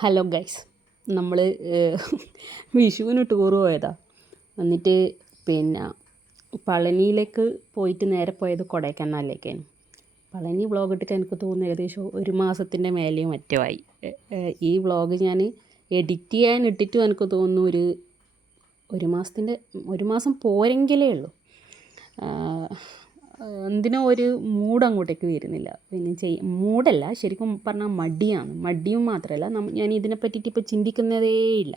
Hello guys നമ്മൾ വിഷുവിന് tour പോയതാ. എന്നിട്ട് പിന്നെ പളനിയിലേക്ക് പോയിട്ട് നേരെ പോയത് കൊടൈക്കനാലിലേക്കാണ്. പളനി വ്ളോഗ് ഇട്ടിട്ട് എനിക്ക് തോന്നുന്നു ഏകദേശം ഒരു മാസത്തിന്റെ മേലെയും മറ്റുമായി ഈ വ്ളോഗ് ഞാൻ എഡിറ്റ് ചെയ്യാൻ ഇട്ടിട്ടും എനിക്ക് തോന്നുന്നു ഒരു ഒരു മാസത്തിന്റെ ഒരു മാസം പോരെങ്കിലേ ഉള്ളൂ. എന്തിനോ ഒരു മൂഡ് അങ്ങോട്ടേക്ക് വരുന്നില്ല. പിന്നെ ചെയ് മൂഡല്ല ശരിക്കും പറഞ്ഞാൽ മടിയാണ്. മടിയും മാത്രമല്ല ഞാൻ ഇതിനെ പറ്റിയിട്ട് ഇപ്പോൾ ചിന്തിക്കുന്നതേ ഇല്ല.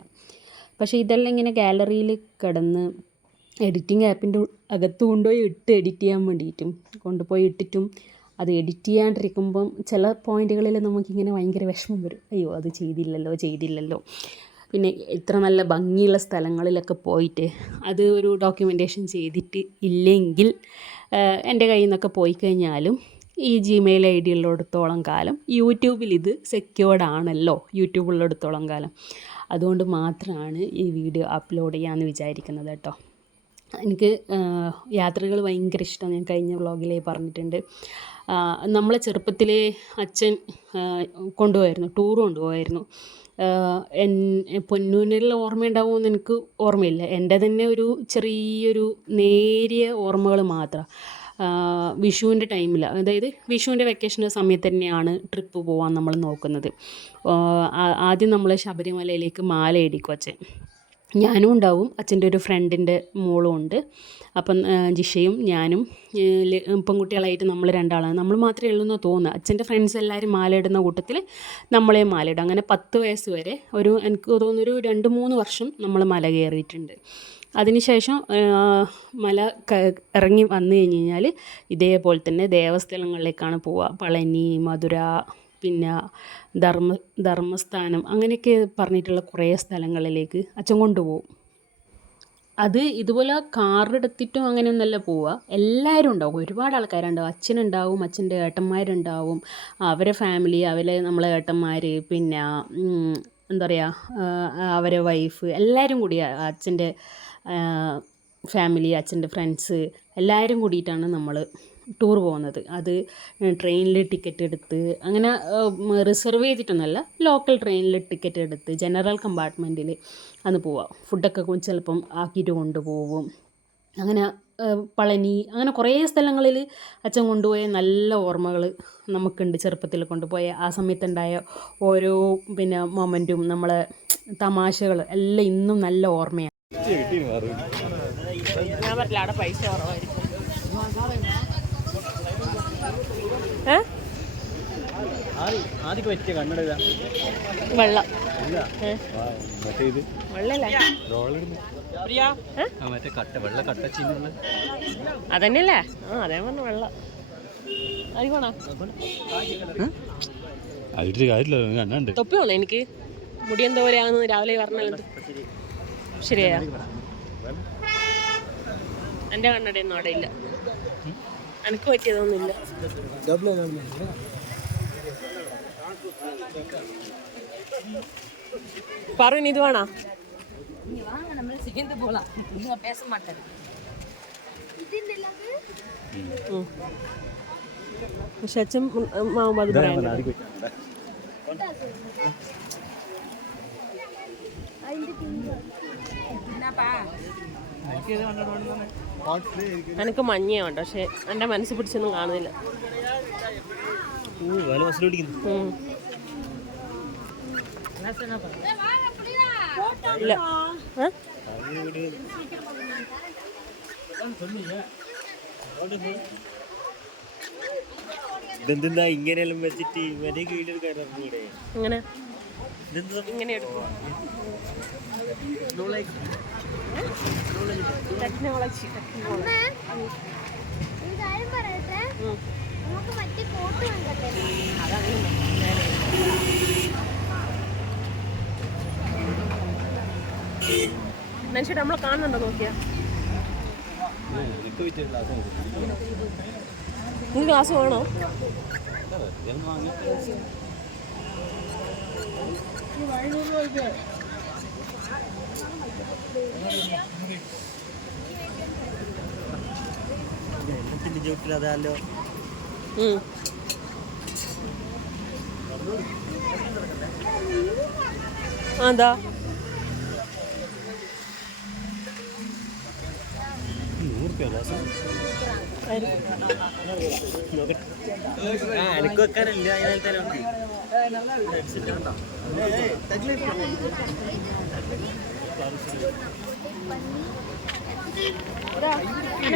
പക്ഷേ ഇതെല്ലാം ഇങ്ങനെ ഗാലറിയിൽ കിടന്ന് എഡിറ്റിംഗ് ആപ്പിന്റെ അകത്ത് കൊണ്ടുപോയി ഇട്ട് എഡിറ്റ് ചെയ്യാൻ വേണ്ടിയിട്ടും കൊണ്ടുപോയി ഇട്ടിട്ടും അത് എഡിറ്റ് ചെയ്യാണ്ടിരിക്കുമ്പം ചില പോയിന്റുകളിൽ നമുക്കിങ്ങനെ ഭയങ്കര വിഷമം വരും. അയ്യോ അത് ചെയ്തില്ലല്ലോ ചെയ്തില്ലല്ലോ. പിന്നെ ഇത്ര നല്ല ഭംഗിയുള്ള സ്ഥലങ്ങളിലൊക്കെ പോയിട്ട് അത് ഒരു ഡോക്യുമെന്റേഷൻ ചെയ്തിട്ട് ഇല്ലെങ്കിൽ എന്റെ കയ്യിൽ നിന്നൊക്കെ പോയി കഴിഞ്ഞാലും ഈ ജിമെയിൽ ഐ ഡി ഉള്ളിടത്തോളം കാലം യൂട്യൂബിൽ ഇത് സെക്യൂർഡ് ആണല്ലോ യൂട്യൂബ് ഉള്ളിടത്തോളം കാലം. അതുകൊണ്ട് മാത്രമാണ് ഈ വീഡിയോ അപ്ലോഡ് ചെയ്യാമെന്ന് വിചാരിക്കുന്നത് കേട്ടോ. എനിക്ക് യാത്രകൾ ഭയങ്കര ഇഷ്ടമാണ്. ഞാൻ കഴിഞ്ഞ വ്ളോഗിലേ പറഞ്ഞിട്ടുണ്ട്. നമ്മളെ ചെറുപ്പത്തിലെ അച്ഛൻ കൊണ്ടുപോയായിരുന്നു ടൂർ കൊണ്ടുപോയായിരുന്നു. പൊന്നൂനിൽ ഓർമ്മയുണ്ടാവുമെന്ന് എനിക്ക് ഓർമ്മയില്ല. എന്റെ തന്നെ ഒരു ചെറിയൊരു നേരിയ ഓർമ്മകൾ മാത്രം. വിഷുവിന്റെ ടൈമിൽ അതായത് വിഷുവിന്റെ വെക്കേഷന്റെ സമയത്ത് തന്നെയാണ് ട്രിപ്പ് പോകാൻ നമ്മൾ നോക്കുന്നത്. ആദ്യം നമ്മൾ ശബരിമലയിലേക്ക് മാല ഇടിക്കും അച്ഛൻ. ഞാനും ഉണ്ടാവും. അച്ഛന്റെ ഒരു ഫ്രണ്ടിന്റെ മോളും ഉണ്ട്. അപ്പം ജിഷയും ഞാനും പെൺകുട്ടികളായിട്ട് നമ്മൾ രണ്ടാളാണ്. നമ്മൾ മാത്രമേ ഉള്ളൂ എന്ന് തോന്നുക അച്ഛന്റെ ഫ്രണ്ട്സ് എല്ലാവരും മാലയിടുന്ന കൂട്ടത്തിൽ നമ്മളെ മാലയിടും. അങ്ങനെ പത്ത് വയസ്സ് വരെ ഒരു എനിക്ക് തോന്നുന്നൊരു രണ്ട് മൂന്ന് വർഷം നമ്മൾ മല കയറിയിട്ടുണ്ട്. അതിനുശേഷം മല ഇറങ്ങി വന്നു കഴിഞ്ഞ് കഴിഞ്ഞാൽ ഇതേപോലെ തന്നെ ദേവസ്ഥലങ്ങളിലേക്കാണ് പോവുക. പളനി മധുര പിന്നെ ധർമ്മ ധർമ്മസ്ഥാനം അങ്ങനെയൊക്കെ പറഞ്ഞിട്ടുള്ള കുറേ സ്ഥലങ്ങളിലേക്ക് അച്ഛൻ കൊണ്ടുപോകും. അത് ഇതുപോലെ കാറെടുത്തിട്ടും അങ്ങനെയൊന്നല്ല പോവുക. എല്ലാവരും ഉണ്ടാവും. ഒരുപാട് ആൾക്കാരുണ്ടാവും. അച്ഛനുണ്ടാവും അച്ഛന്റെ ഏട്ടന്മാരുണ്ടാവും അവരെ ഫാമിലി അവരെ നമ്മളെ ഏട്ടന്മാർ പിന്നെ എന്താ പറയുക അവരെ വൈഫ് എല്ലാവരും കൂടി അച്ഛന്റെ ഫാമിലി അച്ഛന്റെ ഫ്രണ്ട്സ് എല്ലാവരും കൂടിയിട്ടാണ് നമ്മൾ ടൂർ പോകുന്നത്. അത് ട്രെയിനിൽ ടിക്കറ്റ് എടുത്ത് അങ്ങനെ റിസർവ് ചെയ്തിട്ടൊന്നുമല്ല ലോക്കൽ ട്രെയിനിൽ ടിക്കറ്റ് എടുത്ത് ജനറൽ കമ്പാർട്ട്മെന്റിൽ അന്ന് പോവാം. ഫുഡൊക്കെ ചിലപ്പം ആക്കിയിട്ട് കൊണ്ടുപോകും അങ്ങനെ പളനി അങ്ങനെ കുറേ സ്ഥലങ്ങളിൽ അച്ഛൻ കൊണ്ടുപോയ നല്ല ഓർമ്മകൾ നമുക്കുണ്ട് ചെറുപ്പത്തിൽ കൊണ്ടുപോയ. ആ സമയത്തുണ്ടായ ഓരോ പിന്നെ മൊമെന്റും നമ്മളെ തമാശകൾ എല്ലാം ഇന്നും നല്ല ഓർമ്മയാണ് ഞാൻ പറഞ്ഞില്ല അവിടെ പൈസ കുറവായിരിക്കും. വെള്ളം. അതന്നെയല്ലേ? ആ അതേ പറഞ്ഞു വെള്ളം. അരിക്കോണോ അതിട്ട് കാര്യമില്ല കണ്ണുണ്ട് തൊപ്പി വേണോ എനിക്ക്? മുടി എന്തോ പോലെയാണെന്ന് രാവിലെ പറഞ്ഞത് ശരിയാ എന്റെ കണ്ണടയൊന്നും അവിടെ ഇല്ല. എനിക്ക് പറ്റിയതൊന്നുമില്ല. പറഞ്ഞു ഇത് വേണോ? പക്ഷെ അച്ഛൻ മാവുമ്പോൾ അത് പറയാൻ എനിക്ക് മഞ്ഞയാണ് ഉണ്ട് പക്ഷെ എന്റെ മനസ്സ് പിടിച്ചൊന്നും കാണുന്നില്ല. ഇല്ല? ഇതെന്താ ഇങ്ങനെയെല്ലാം വെച്ചിട്ട് ഇവരെ കീഴിലെടുക്കാൻ ഇങ്ങനെ. ഇങ്ങനെ എടുക്കും ടെക്നോളജി ടെക്നോളജി ഒരു കാര്യം പറയട്ടെ നമുക്ക് മറ്റേ കോട്ട് കണ്ടേ മനുഷ്യർ നമ്മളെ കാണുന്നുണ്ടോ നോക്കിയാ? നിങ്ങൾ ക്ലാസ് വേണോ? അതല്ലോ ഉം. അതാ എനിക്ക് വെക്കാനല്ല. അതിനാൽ തന്നെ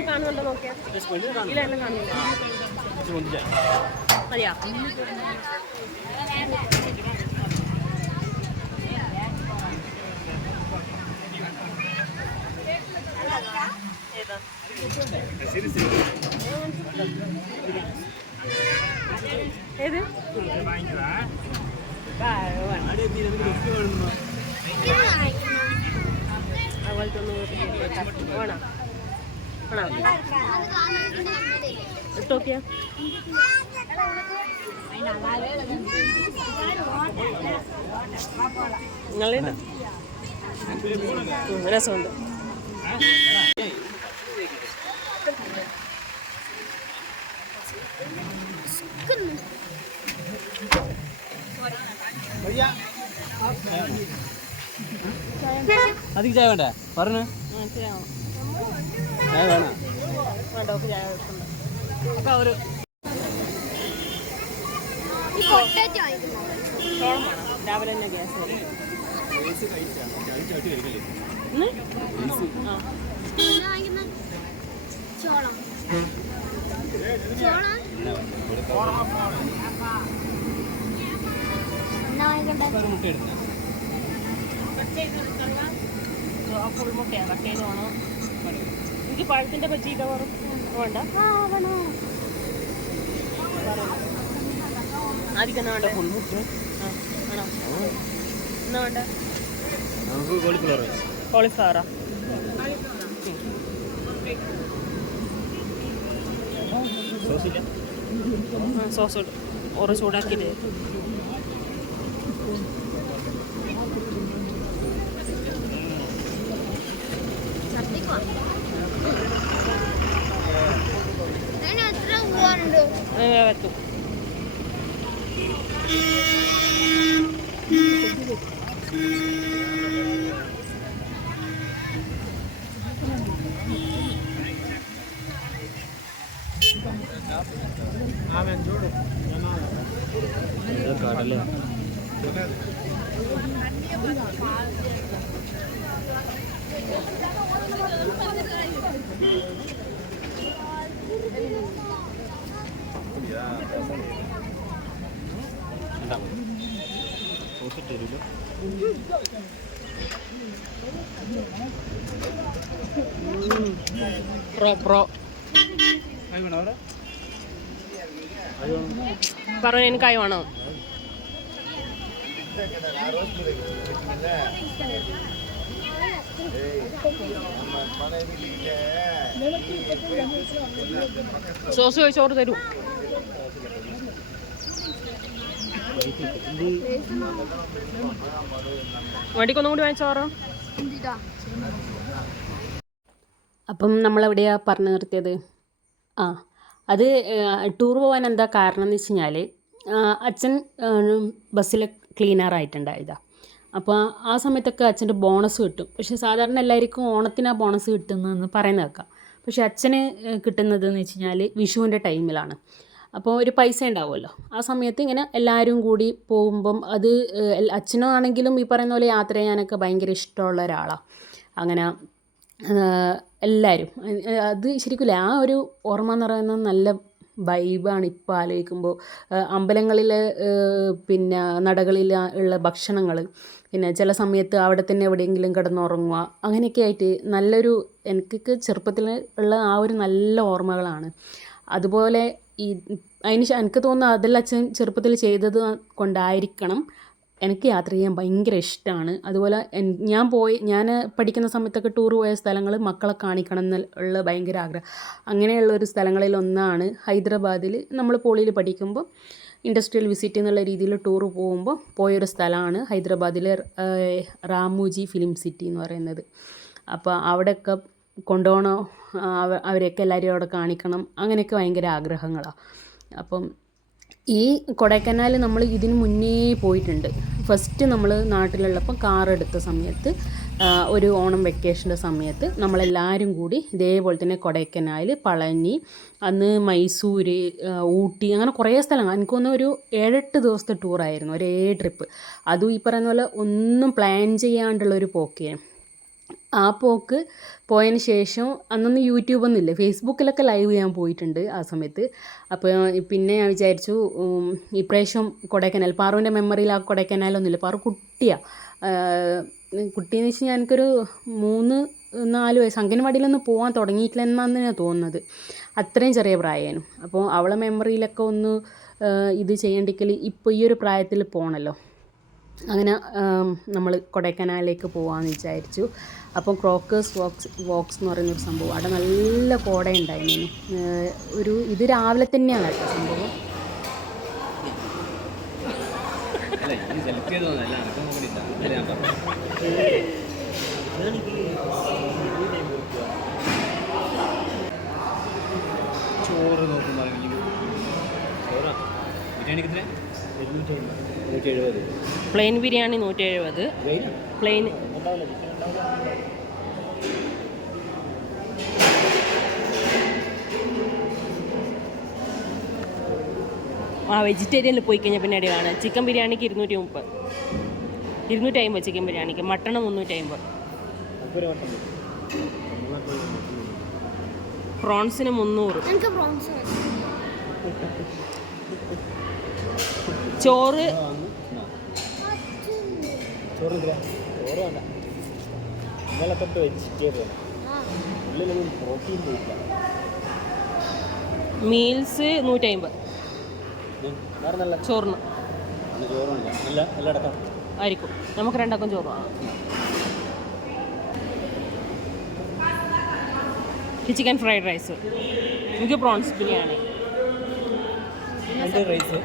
കാണുന്നുണ്ടോ നോക്കിയാ എന്നെ കാണുന്നില്ല. മതിയാ ഏത് അതുപോലത്തെ ഒന്ന് വേണോ വേണോ ഇട്ട് നോക്കിയാ. നിങ്ങളുണ്ട് രസമുണ്ട്. അധികം ചായ വേണ്ട? പറഞ്ഞു. ചായ വേണോ. ചായ വേണം രാവിലെ തന്നെ ഗ്യാസ് ചോളം. ഫുൾ മുട്ടയാണ് കട്ട് ചെയ്ത് വേണോ. എനിക്ക് പഴത്തിന്റെ വേണം. വേണ്ട. ആദ്യം എന്നാ വേണ്ട? ഫുൾ മുട്ട. എന്നാ വേണ്ട? നമുക്ക് കോളിഫ്ലവർ കോളിഫ്ലവറാ സോസില്ല? സോസ് ഓറ് ചൂടാക്കിയിട്ട്. Vatu. ఆమె చూడు కడలేదు പ്രോ പ്രോ. പറഞ്ഞു എനിക്കായി വേണോ. സോസ് ചോറ് തരൂ. വണ്ടിക്കൊന്നും കൂടി വാങ്ങിച്ചോറോ എന്തിട്ടാ അപ്പം നമ്മളെവിടെയാണ് പറഞ്ഞു നിർത്തിയത്? ആ അത് ടൂർ പോകാൻ എന്താ കാരണം എന്ന് വെച്ച് കഴിഞ്ഞാൽ അച്ഛൻ ബസ്സിൽ ക്ലീനറായിട്ടുണ്ടായതാണ് അപ്പോൾ ആ സമയത്തൊക്കെ അച്ഛന്റെ ബോണസ് കിട്ടും. പക്ഷേ സാധാരണ എല്ലാവർക്കും ഓണത്തിന് ബോണസ് കിട്ടുന്നതെന്ന് പറയുന്നത് കേൾക്കാം. പക്ഷേ അച്ഛന് കിട്ടുന്നത് എന്ന് വെച്ച് കഴിഞ്ഞാൽ വിഷുവിന്റെ ടൈമിലാണ്. അപ്പോൾ ഒരു പൈസ ഉണ്ടാവുമല്ലോ. ആ സമയത്ത് ഇങ്ങനെ എല്ലാവരും കൂടി പോകുമ്പം അത് അച്ഛനാണെങ്കിലും ഈ പറയുന്ന പോലെ യാത്ര ചെയ്യാനൊക്കെ ഭയങ്കര ഇഷ്ടമുള്ള ഒരാളാണ് അങ്ങനെ എല്ലാവരും അത് ശരിക്കും ആ ഒരു ഓർമ്മ എന്ന് പറയുന്നത് നല്ല വൈബാണ് ഇപ്പോൾ ആലോചിക്കുമ്പോൾ അമ്പലങ്ങളിൽ പിന്നെ നടകളിൽ ഉള്ള ഭക്ഷണങ്ങൾ പിന്നെ ചില സമയത്ത് അവിടെ തന്നെ എവിടെയെങ്കിലും കിടന്നുറങ്ങുക അങ്ങനെയൊക്കെ ആയിട്ട് നല്ലൊരു എനിക്കൊക്കെ ചെറുപ്പത്തിൽ ഉള്ള ആ ഒരു നല്ല ഓർമ്മകളാണ്. അതുപോലെ ഈ അതിന് എനിക്ക് തോന്നുന്നു അതെല്ലാം അച്ഛൻ ചെറുപ്പത്തിൽ ചെയ്തത് കൊണ്ടായിരിക്കണം. എനിക്ക് യാത്ര ചെയ്യാൻ ഭയങ്കര ഇഷ്ടമാണ് അതുപോലെ ഞാൻ പോയി ഞാൻ പഠിക്കുന്ന സമയത്തൊക്കെ ടൂർ പോയ സ്ഥലങ്ങൾ മക്കളെ കാണിക്കണം എന്നുള്ള ഭയങ്കര ആഗ്രഹം. അങ്ങനെയുള്ള ഒരു സ്ഥലങ്ങളിൽ ഒന്നാണ് ഹൈദരാബാദിൽ നമ്മൾ പോളിയിൽ പഠിക്കുമ്പോൾ ഇൻഡസ്ട്രിയൽ വിസിറ്റ് എന്നുള്ള രീതിയിൽ ടൂർ പോകുമ്പോൾ പോയൊരു സ്ഥലമാണ് ഹൈദരാബാദിലെ റാമുജി ഫിലിം സിറ്റി എന്ന് പറയുന്നത്. അപ്പോൾ അവിടെയൊക്കെ കൊണ്ടുപോകണോ അവ- അവരെയൊക്കെ എല്ലാവരെയും അവിടെ കാണിക്കണം അങ്ങനെയൊക്കെ ഭയങ്കര ആഗ്രഹങ്ങളാണ് അപ്പം ഈ കൊടൈക്കനാൽ നമ്മൾ ഇതിന് മുന്നേ പോയിട്ടുണ്ട്. ഫസ്റ്റ് നമ്മൾ നാട്ടിലുള്ളപ്പോൾ കാർ എടുത്ത സമയത്ത് ഒരു ഓണം വെക്കേഷന്റെ സമയത്ത് നമ്മളെല്ലാവരും കൂടി ഇതേപോലെ തന്നെ കൊടൈക്കനാൽ പളനി അന്ന് മൈസൂർ ഊട്ടി അങ്ങനെ കുറേ സ്ഥലങ്ങൾ. എനിക്ക് തോന്നുന്നു ഒരു ഏഴെട്ട് ദിവസത്തെ ടൂറായിരുന്നു ഒരേ ട്രിപ്പ് അതും ഈ പറയുന്ന പോലെ ഒന്നും പ്ലാൻ ചെയ്യാണ്ടുള്ളൊരു പോക്കേനും ആ പോക്ക് പോയതിന് ശേഷം അന്നൊന്നും യൂട്യൂബൊന്നും ഇല്ല. ഫേസ്ബുക്കിലൊക്കെ ലൈവ് ചെയ്യാൻ പോയിട്ടുണ്ട് ആ സമയത്ത്. അപ്പോൾ പിന്നെ ഞാൻ വിചാരിച്ചു ഇപ്രാവശ്യം കൊടൈക്കനാൽ പാറുവിന്റെ മെമ്മറിയിൽ ആ കൊടൈക്കനാലൊന്നുമില്ല പാറു കുട്ടിയാണ് കുട്ടിയെന്ന് വെച്ച് കഴിഞ്ഞാൽ എനിക്കൊരു മൂന്ന് നാല് വയസ്സ് അംഗനവാടിയിലൊന്നും പോകാൻ തുടങ്ങിയിട്ടില്ല എന്നാണ് ഞാൻ തോന്നുന്നത്. അത്രയും ചെറിയ പ്രായമായിരുന്നു അപ്പോൾ അവളെ മെമ്മറിയിലൊക്കെ ഒന്ന് ഇത് ചെയ്യണ്ടെങ്കിൽ ഇപ്പോൾ ഈ ഒരു പ്രായത്തിൽ പോകണമല്ലോ അങ്ങനെ നമ്മൾ കൊടൈക്കനാലിലേക്ക് പോകാമെന്ന് വിചാരിച്ചു. അപ്പം ക്രോക്കേഴ്സ് വോക്സ് വോക്സ് എന്ന് പറയുന്നൊരു സംഭവം. അവിടെ നല്ല കോട ഉണ്ടായിരുന്നു ഒരു ഇത് രാവിലെ തന്നെയാണ് കേട്ടോ സംഭവം. ചോറ് നോക്കുന്ന പ്ലെയിൻ ബിരിയാണി നൂറ്റി എഴുപത്. പ്ലെയിൻ നൂറ്റി എഴുപത് പ്ലെയിൻ ആ വെജിറ്റേറിയനിൽ പോയി കഴിഞ്ഞാൽ പിന്നെ അടിയാണ്. ചിക്കൻ ബിരിയാണിക്ക് ഇരുന്നൂറ്റി മുപ്പത്. ഇരുന്നൂറ്റി അമ്പത് ചിക്കൻ ബിരിയാണിക്ക്. മട്ടണ് മുന്നൂറ്റി അമ്പത് പ്രോൺസിന് മുന്നൂറ്. എനിക്ക് പ്രോൺസ് ചോറ് ചോറ് ചോറ് വേണ്ട. ഇന്നലെ തൊട്ട് വെജിറ്റേറിയൻ ഉള്ളിലൊന്നും പ്രോട്ടീൻ പോയില്ല മീൽസ് നൂറ്റി അമ്പത് വേറെ നല്ല ചോറിന്. ചോറുണ്ട്. നല്ല നല്ല അടക്കം. ആയിരിക്കും. നമുക്ക് രണ്ടാക്കും ചോറ് വാങ്ങാം. Chicken fried rice. എനിക്ക് പ്രോൺസ് ബിരിയാണി. രണ്ട് റൈസ്.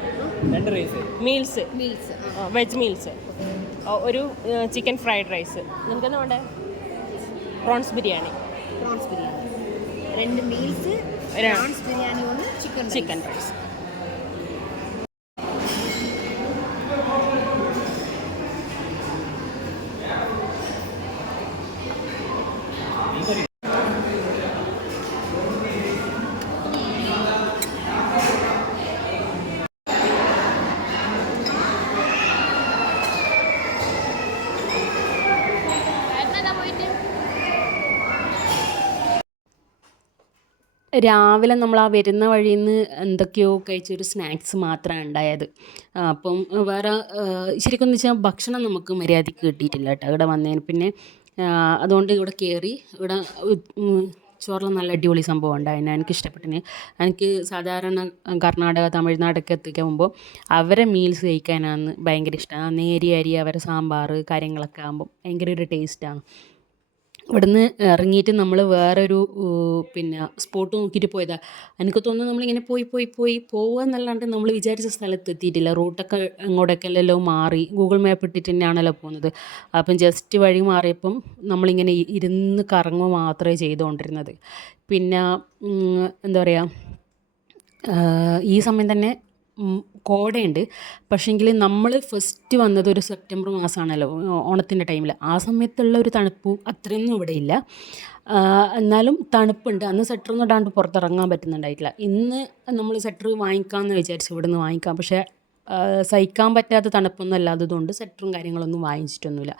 രണ്ട് rice. Meals. Meals veg meals. ഒരു ചിക്കൻ ഫ്രൈഡ് റൈസ്. നിനക്കെന്താ വേണ്ടേ? പ്രോൺസ് ബിരിയാണി പ്രോൺസ് ബിരിയാണി രണ്ട് മീൽസ് പ്രോൺസ് ബിരിയാണി ഒന്ന് ചിക്കൻ ചിക്കൻ റൈസ് രാവിലെ നമ്മൾ ആ വരുന്ന വഴിയിൽ നിന്ന് എന്തൊക്കെയോ കഴിച്ചൊരു സ്നാക്സ് മാത്രമാണ് ഉണ്ടായത്. അപ്പം വേറെ ശരിക്കും എന്ന് വെച്ചാൽ ഭക്ഷണം നമുക്ക് മര്യാദയ്ക്ക് കിട്ടിയിട്ടില്ല കേട്ടോ. ഇവിടെ വന്നതിന് പിന്നെ അതുകൊണ്ട് ഇവിടെ കയറി ഇവിടെ ചോറിൽ നല്ല അടിപൊളി സംഭവം ഉണ്ടായിരുന്നു. എനിക്ക് ഇഷ്ടപ്പെട്ടിന്. എനിക്ക് സാധാരണ കർണാടക തമിഴ്നാടൊക്കെ എത്തിക്കുമ്പോൾ അവരെ മീൽസ് കഴിക്കാനാണ് ഭയങ്കര ഇഷ്ടമാണ് നേരി അരി അവരെ സാമ്പാർ കാര്യങ്ങളൊക്കെ ആകുമ്പോൾ ഭയങ്കര ഒരു ടേസ്റ്റാണ് ഇവിടുന്ന് ഇറങ്ങിയിട്ട് നമ്മൾ വേറൊരു പിന്നെ സ്പോട്ട് നോക്കിയിട്ട് പോയതാണ് എനിക്ക് തോന്നുന്നു നമ്മളിങ്ങനെ പോയി പോയി പോയി പോവുക എന്നല്ലാണ്ട് നമ്മൾ വിചാരിച്ച സ്ഥലത്ത് എത്തിയിട്ടില്ല. റൂട്ടൊക്കെ അങ്ങോട്ടൊക്കെയല്ലോ മാറി. ഗൂഗിൾ മാപ്പ് ഇട്ടിട്ട് തന്നെയാണല്ലോ പോകുന്നത് അപ്പം ജസ്റ്റ് വഴി മാറിയപ്പം നമ്മളിങ്ങനെ ഇരുന്ന് കറങ്ങുക മാത്രമേ ചെയ്തുകൊണ്ടിരുന്നത് പിന്നെ എന്താ പറയുക ഈ സമയം തന്നെ കോടയുണ്ട്. പക്ഷേങ്കിൽ നമ്മൾ ഫസ്റ്റ് വന്നത് ഒരു സെപ്റ്റംബർ മാസമാണല്ലോ ഓണത്തിന്റെ ടൈമിൽ ആ സമയത്തുള്ള ഒരു തണുപ്പ് അത്രയൊന്നും ഇവിടെ ഇല്ല. എന്നാലും തണുപ്പുണ്ട്. അന്ന് സ്വെറ്ററൊന്നും ഇടാണ്ട് പുറത്തിറങ്ങാൻ പറ്റുന്നുണ്ടായിട്ടില്ല. ഇന്ന് നമ്മൾ സ്വെറ്റർ വാങ്ങിക്കാമെന്ന് വിചാരിച്ചു ഇവിടെ നിന്ന് വാങ്ങിക്കാം. പക്ഷേ സഹിക്കാൻ പറ്റാത്ത തണുപ്പൊന്നും അല്ലാത്തതുകൊണ്ട് സ്വെറ്ററും കാര്യങ്ങളൊന്നും വാങ്ങിച്ചിട്ടൊന്നുമില്ല.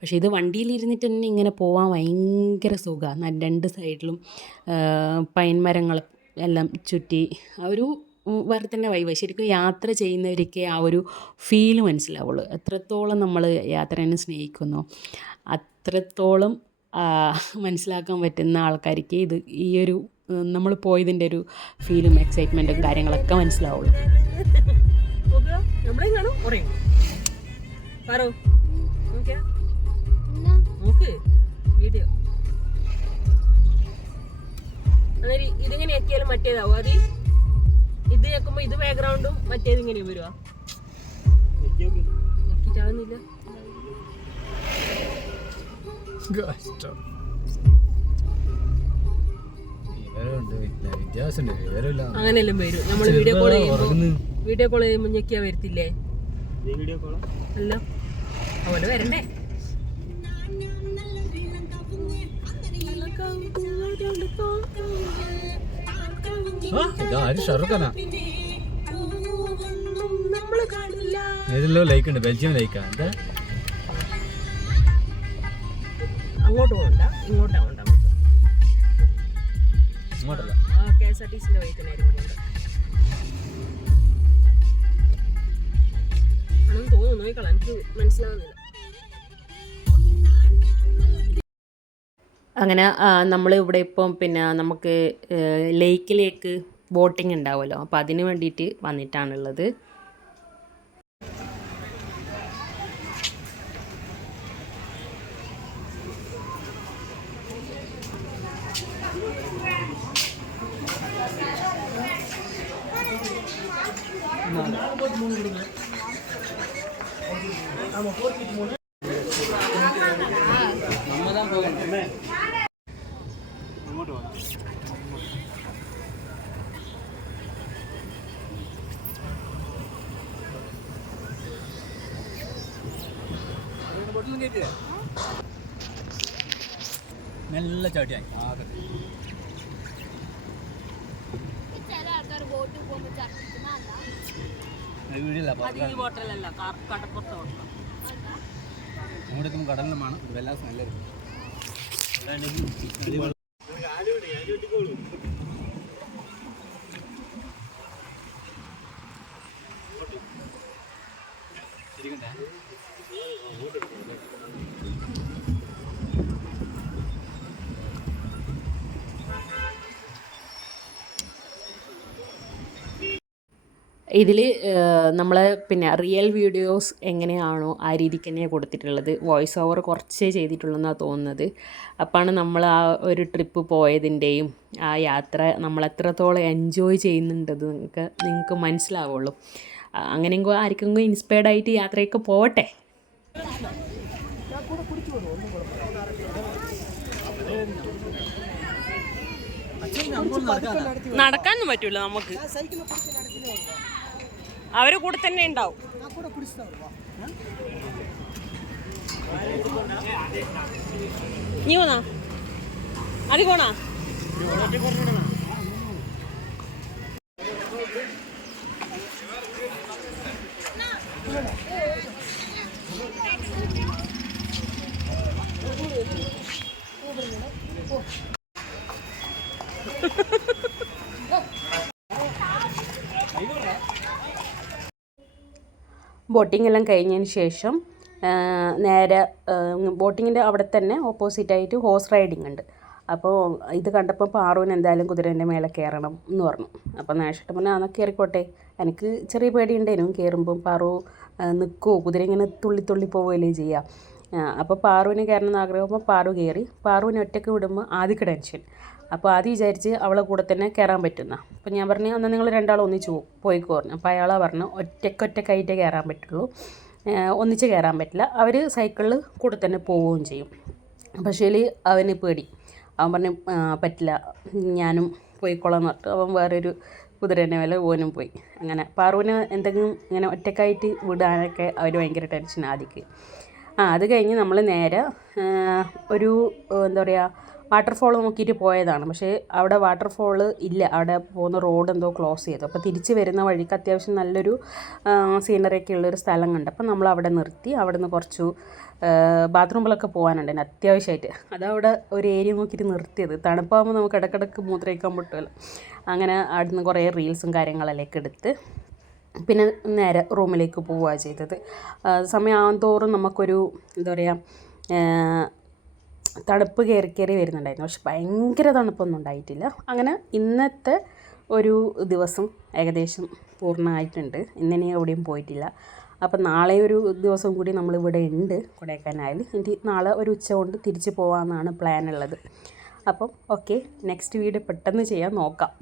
പക്ഷേ ഇത് വണ്ടിയിലിരുന്നിട്ട് തന്നെ ഇങ്ങനെ പോകാൻ ഭയങ്കര സുഖമാണ് രണ്ട് സൈഡിലും പൈൻ മരങ്ങൾ എല്ലാം ചുറ്റി ഒരു വേറെ തന്നെ വൈബ് ശരിക്കും യാത്ര ചെയ്യുന്നവരൊക്കെ ആ ഒരു ഫീൽ മനസ്സിലാവുള്ളൂ. എത്രത്തോളം നമ്മൾ യാത്രേനെ സ്നേഹിക്കുന്നു അത്രത്തോളം മനസ്സിലാക്കാൻ പറ്റുന്ന ആൾക്കാർക്ക് ഇത് ഈ ഒരു നമ്മൾ പോയതിന്റെ ഒരു ഫീലും എക്സൈറ്റ്മെന്റും കാര്യങ്ങളൊക്കെ മനസ്സിലാവുള്ളൂ. അന്നേരം ഇതിങ്ങനെ എത്തിയാലും മറ്റേതാവും. അത് ഇത് ഞെക്കുമ്പോ ഇത് ബാക്ക്ഗ്രൗണ്ടും മറ്റേത് ഇങ്ങനെ വരുവാ. വിവരമില്ല. അങ്ങനെയെല്ലാം വരും. നമ്മൾ വീഡിയോ കോൾ ചെയ്യുമ്പോൾ വീഡിയോ കോൾ ചെയ്യുമ്പോൾ ഞെക്കിയാ വരത്തില്ലേ? അല്ല. അതുപോലെ വരണ്ടേ? ഇതാര് ഷറുഖാനാ? ഏതെല്ലോ ലൈക്ക് ഉണ്ട് ബെൽജിയം ലൈക്കാ എന്താ? അങ്ങോട്ട് പോകണ്ട ഇങ്ങോട്ടാ വേണ്ട ഇങ്ങോട്ടല്ല. കെ എസ് ആർ ടി സിന്റെ വഴി തന്നെയായിരുന്നു പോകേണ്ടത് ആണെന്ന് തോന്നുന്നു നോക്കിക്കളാം എനിക്ക് മനസ്സിലാവുന്നില്ല. അങ്ങനെ നമ്മൾ ഇവിടെ ഇപ്പം പിന്നെ നമുക്ക് ലേക്കിലേക്ക് ബോട്ടിംഗ് ഉണ്ടാവുമല്ലോ. അപ്പോൾ അതിന് വേണ്ടിയിട്ട് വന്നിട്ടാണുള്ളത് നല്ല ചാട്ടിയായി ആകെ ചില ആൾക്കാർ ബോട്ടിൽ പോകുമ്പോൾ ഛർദ്ദിക്കുന്ന അല്ല വീടില്ല അത് ഈ ഹോട്ടലല്ല ചാട്ടിയായി ഹോട്ടൽ അങ്ങോട്ടേക്കും കടലിലുമാണ് ഇതെല്ലാം സ്മെല്ലായിരുന്നു ഇതിൽ നമ്മൾ പിന്നെ റിയൽ വീഡിയോസ് എങ്ങനെയാണോ ആ രീതിക്ക് തന്നെയാണ് കൊടുത്തിട്ടുള്ളത്. വോയിസ് ഓവർ കുറച്ചേ ചെയ്തിട്ടുള്ളൂ തോന്നുന്നത്. അപ്പോഴാണ് നമ്മൾ ആ ഒരു ട്രിപ്പ് പോയതിന്റെയും ആ യാത്ര നമ്മൾ എത്രത്തോളം എൻജോയ് ചെയ്യുന്നുണ്ടത് നിങ്ങൾക്ക് നിങ്ങൾക്ക് മനസ്സിലാവുള്ളൂ. അങ്ങനെയെങ്കിലും ആർക്കെങ്കിലും ഇൻസ്പയർഡ് ആയിട്ട് യാത്രയൊക്കെ പോകട്ടെ നടക്കാനൊന്നും പറ്റൂല നമുക്ക്. അവരെ കൂടെ തന്നെ ഉണ്ടാവും. നീ പോന്നാ ബോട്ടിംഗ് എല്ലാം കഴിഞ്ഞതിന് ശേഷം നേരെ ബോട്ടിങ്ങിന്റെ അവിടെ തന്നെ ഓപ്പോസിറ്റായിട്ട് ഹോഴ്സ് റൈഡിങ് ഉണ്ട്. അപ്പോൾ ഇത് കണ്ടപ്പോൾ പാറുവിന് എന്തായാലും കുതിരേന്റെ മേലെ കയറണം എന്ന് പറഞ്ഞു. അപ്പോൾ നേഷിട്ട് പറഞ്ഞാൽ അന്നൊക്കെ കയറിക്കോട്ടെ. എനിക്ക് ചെറിയ പേടിയുണ്ടായിരുന്നു കയറുമ്പം പാറു നിൽക്കുമോ കുതിര ഇങ്ങനെ തുള്ളി തുള്ളി പോവുകയല്ലേ ചെയ്യുക അപ്പോൾ പാറുവിന് കയറണം എന്ന് ആഗ്രഹമാകുമ്പോൾ പാറു കയറി. പാറുവിനെ ഒറ്റയ്ക്ക് വിടുമ്പോൾ ആദ്യ ടെൻഷൻ അപ്പോൾ ആദ്യം വിചാരിച്ച് അവളെ കൂടെ തന്നെ കയറാൻ പറ്റുന്ന. അപ്പോൾ ഞാൻ പറഞ്ഞു അന്ന് നിങ്ങൾ രണ്ടാളും ഒന്നിച്ച് പോയിക്കോ പറഞ്ഞു. അപ്പോൾ അയാളെ പറഞ്ഞു ഒറ്റയ്ക്കൊറ്റക്കായിട്ടേ കയറാൻ പറ്റുള്ളൂ. ഒന്നിച്ച് കയറാൻ പറ്റില്ല. അവർ സൈക്കിളിൽ കൂടെ തന്നെ പോവുകയും ചെയ്യും. പക്ഷേ അവന് പേടി. അവൻ പറഞ്ഞു പറ്റില്ല. ഞാനും പോയിക്കോളാം എന്ന് പറഞ്ഞു അവൻ വേറൊരു കുതിരേന്റെ മേലെ ഓനും പോയി. അങ്ങനെ പാറുവിന് എന്തെങ്കിലും ഇങ്ങനെ ഒറ്റക്കായിട്ട് വിടാനൊക്കെ അവർ ഭയങ്കര ടെൻഷൻ ആദ്യക്ക്. ആ അത് കഴിഞ്ഞ് നമ്മൾ നേരെ ഒരു എന്താ പറയുക വാട്ടർഫോൾ നോക്കിയിട്ട് പോയതാണ്. പക്ഷേ അവിടെ വാട്ടർഫോൾ ഇല്ല. അവിടെ പോകുന്ന റോഡ് എന്തോ ക്ലോസ് ചെയ്തു. അപ്പോൾ തിരിച്ച് വരുന്ന വഴിക്ക് അത്യാവശ്യം നല്ലൊരു സീനറി ഒക്കെ ഉള്ളൊരു സ്ഥലം കണ്ട്. അപ്പോൾ നമ്മൾ അവിടെ നിർത്തി. അവിടെ നിന്ന് കുറച്ചു ബാത്റൂമിലൊക്കെ പോകാനുണ്ടായിരുന്നു അത്യാവശ്യമായിട്ട്. അതവിടെ ഒരു ഏരിയ നോക്കിയിട്ട് നിർത്തിയത്. തണുപ്പാകുമ്പോൾ നമുക്ക് ഇടയ്ക്കിടയ്ക്ക് മൂത്രയിക്കാൻ പറ്റുമല്ലോ അങ്ങനെ അവിടുന്ന് കുറേ റീൽസും കാര്യങ്ങളിലേക്ക് എടുത്ത് പിന്നെ നേരെ റൂമിലേക്ക് പോവുക ചെയ്തത്. സമയമാകും തോറും നമുക്കൊരു എന്താ പറയുക തണുപ്പ് കയറി കയറി വരുന്നുണ്ടായിരുന്നു. പക്ഷെ ഭയങ്കര തണുപ്പൊന്നും ഉണ്ടായിട്ടില്ല. അങ്ങനെ ഇന്നത്തെ ഒരു ദിവസം ഏകദേശം പൂർണമായിട്ടുണ്ട്. ഇന്നിനി എവിടെയും പോയിട്ടില്ല. അപ്പം നാളെ ഒരു ദിവസം കൂടി നമ്മൾ ഇവിടെ ഉണ്ട് കൊടൈക്കനാലിൽ. ഇനി നാളെ ഒരു ഉച്ച കൊണ്ട് തിരിച്ചു പോകാമെന്നാണ് പ്ലാൻ ഉള്ളത്. അപ്പം ഓക്കെ നെക്സ്റ്റ് വീഡിയോ പെട്ടെന്ന് ചെയ്യാൻ നോക്കാം.